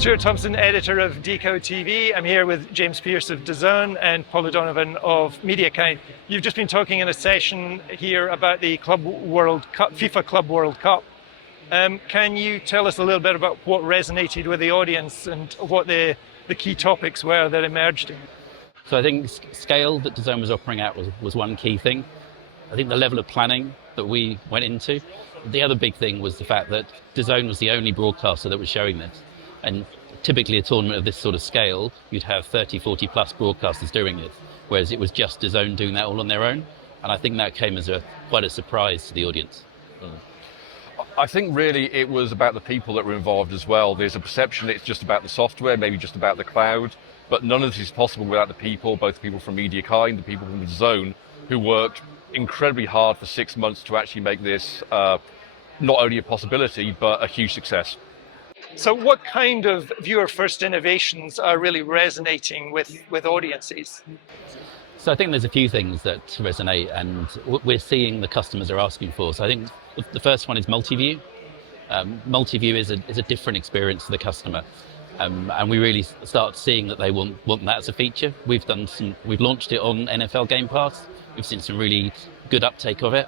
Stuart Thomson, editor of decodeTV. I'm here with James Pearce of DAZN and Paul O'Donovan of MediaKind. You've just been talking in a session here about the Club World Cup, FIFA Club World Cup. Can you tell us a little bit about what resonated with the audience and what the key topics were that emerged? So I think scale that DAZN was operating at was one key thing. I think the level of planning that we went into. The other big thing was the fact that DAZN was the only broadcaster that was showing this. And typically a tournament of this sort of scale, you'd have 30, 40 plus broadcasters doing it, whereas it was just DAZN doing that all on their own. And I think that came as quite a surprise to the audience. I think really it was about the people that were involved as well. There's a perception it's just about the software, maybe just about the cloud, but none of this is possible without the people, both the people from MediaKind, the people from DAZN, who worked incredibly hard for 6 months to actually make this not only a possibility, but a huge success. So what kind of viewer-first innovations are really resonating with audiences? So I think there's a few things that resonate and we're seeing the customers are asking for. So I think the first one is multi-view. Multi-view is a different experience for the customer. And we really start seeing that they want that as a feature. We've launched it on NFL Game Pass. We've seen some really good uptake of it.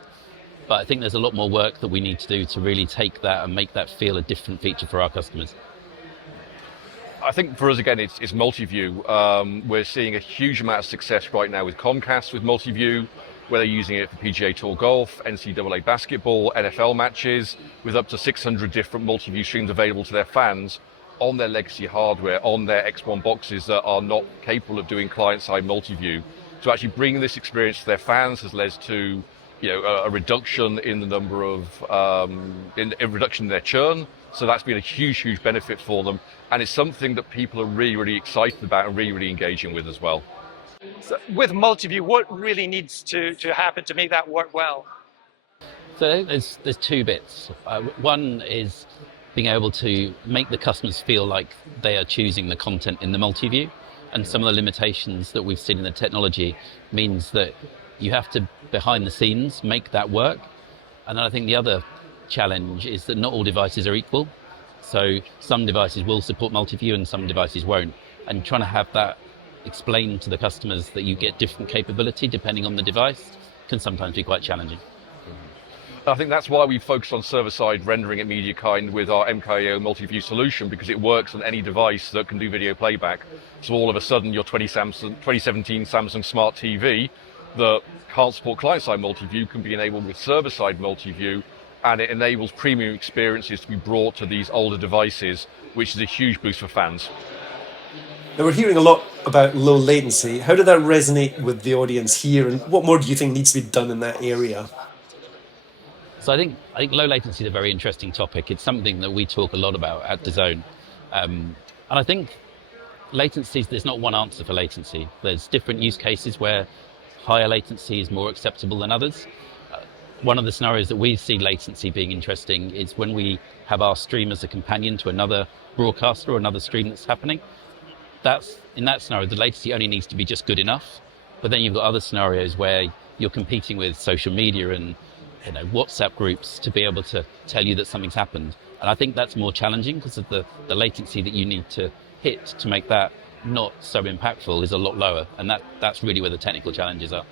But I think there's a lot more work that we need to do to really take that and make that feel a different feature for our customers. I think for us, again, it's multi-view. We're seeing a huge amount of success right now with Comcast with multi-view, where they're using it for PGA Tour golf, NCAA basketball, NFL matches, with up to 600 different multi-view streams available to their fans on their legacy hardware, on their X1 boxes that are not capable of doing client-side multi-view. So actually bringing this experience to their fans has led to a reduction in the number of, a reduction in their churn. So that's been a huge benefit for them. And it's something that people are really excited about and really engaging with as well. So with multi-view, what really needs to happen to make that work well? So there's two bits. One is being able to make the customers feel like they are choosing the content in the multi-view. And some of the limitations that we've seen in the technology means that you have to, behind the scenes, make that work. And then I think the other challenge is that not all devices are equal. So some devices will support multi-view and some devices won't. And trying to have that explained to the customers that you get different capability depending on the device can sometimes be quite challenging. I think that's why we focused on server-side rendering at MediaKind with our MKO multi-view solution, because it works on any device that can do video playback. So all of a sudden your 2017 Samsung Smart TV that can't support client-side multi-view can be enabled with server-side multi-view, and it enables premium experiences to be brought to these older devices, which is a huge boost for fans. Now we're hearing a lot about low latency. How did that resonate with the audience here, and what more do you think needs to be done in that area? So I think low latency is a very interesting topic. It's something that we talk a lot about at DAZN. And I think latency, there's not one answer for latency. There's different use cases where higher latency is more acceptable than others. One of the scenarios that we see latency being interesting is when we have our stream as a companion to another broadcaster or another stream that's happening. In that scenario, the latency only needs to be just good enough. But then you've got other scenarios where you're competing with social media and WhatsApp groups to be able to tell you that something's happened. And I think that's more challenging because of the latency that you need to hit to make that not so impactful is a lot lower. And that's really where the technical challenges are.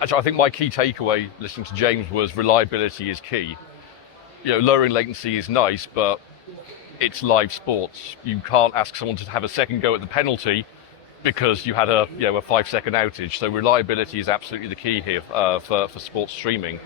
Actually, I think my key takeaway listening to James was reliability is key. Lowering latency is nice, but it's live sports. You can't ask someone to have a second go at the penalty because you had a 5-second outage. So reliability is absolutely the key here for sports streaming.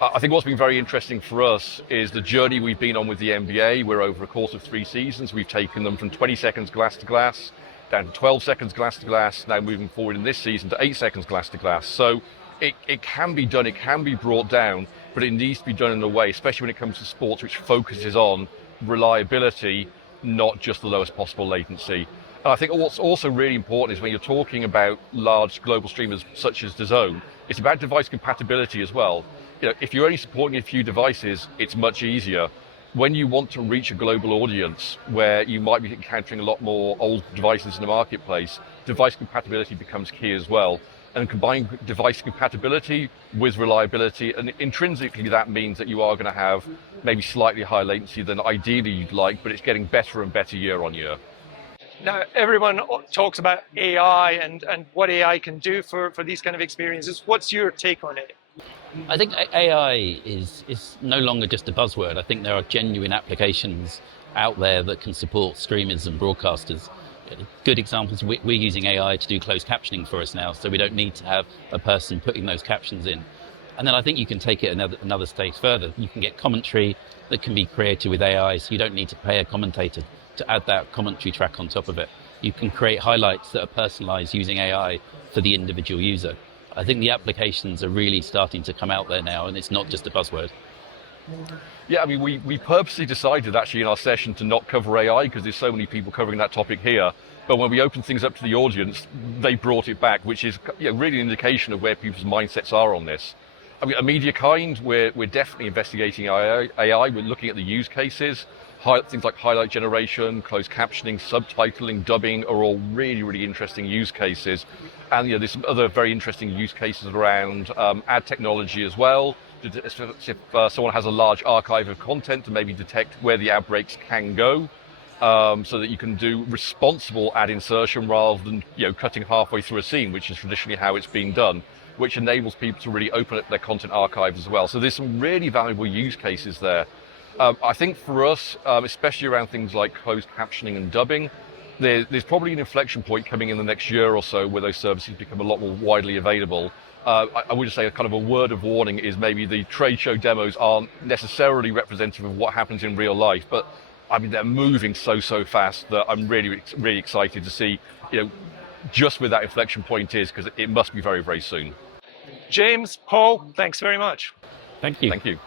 I think what's been very interesting for us is the journey we've been on with the NBA. We're over a course of 3 seasons. We've taken them from 20 seconds glass to glass down to 12 seconds glass to glass, now moving forward in this season to 8 seconds glass to glass. So it can be done, it can be brought down, but it needs to be done in a way, especially when it comes to sports, which focuses on reliability, not just the lowest possible latency. And I think what's also really important is when you're talking about large global streamers such as DAZN, it's about device compatibility as well. If you're only supporting a few devices, it's much easier. When you want to reach a global audience where you might be encountering a lot more old devices in the marketplace, device compatibility becomes key as well. And combining device compatibility with reliability, and intrinsically that means that you are going to have maybe slightly higher latency than ideally you'd like, but it's getting better and better year on year. Now, everyone talks about AI and what AI can do for these kind of experiences. What's your take on it? I think AI is no longer just a buzzword. I think there are genuine applications out there that can support streamers and broadcasters. Good examples, we're using AI to do closed captioning for us now, so we don't need to have a person putting those captions in. And then I think you can take it another stage further. You can get commentary that can be created with AI, so you don't need to pay a commentator to add that commentary track on top of it. You can create highlights that are personalized using AI for the individual user. I think the applications are really starting to come out there now, and it's not just a buzzword. Yeah, I mean, we purposely decided actually in our session to not cover AI because there's so many people covering that topic here. But when we opened things up to the audience, they brought it back, which is really an indication of where people's mindsets are on this. I mean, at MediaKind, we're definitely investigating AI. We're looking at the use cases. Things like highlight generation, closed captioning, subtitling, dubbing are all really, really interesting use cases. And there's some other very interesting use cases around ad technology as well. If someone has a large archive of content to maybe detect where the ad breaks can go, so that you can do responsible ad insertion rather than cutting halfway through a scene, which is traditionally how it's been done, which enables people to really open up their content archives as well. So there's some really valuable use cases there. I think for us, especially around things like closed captioning and dubbing, there's probably an inflection point coming in the next year or so where those services become a lot more widely available. I would say a kind of a word of warning is maybe the trade show demos aren't necessarily representative of what happens in real life, but I mean, they're moving so fast that I'm really, really excited to see, just where that inflection point is, because it must be very, very soon. James, Paul, thanks very much. Thank you. Thank you.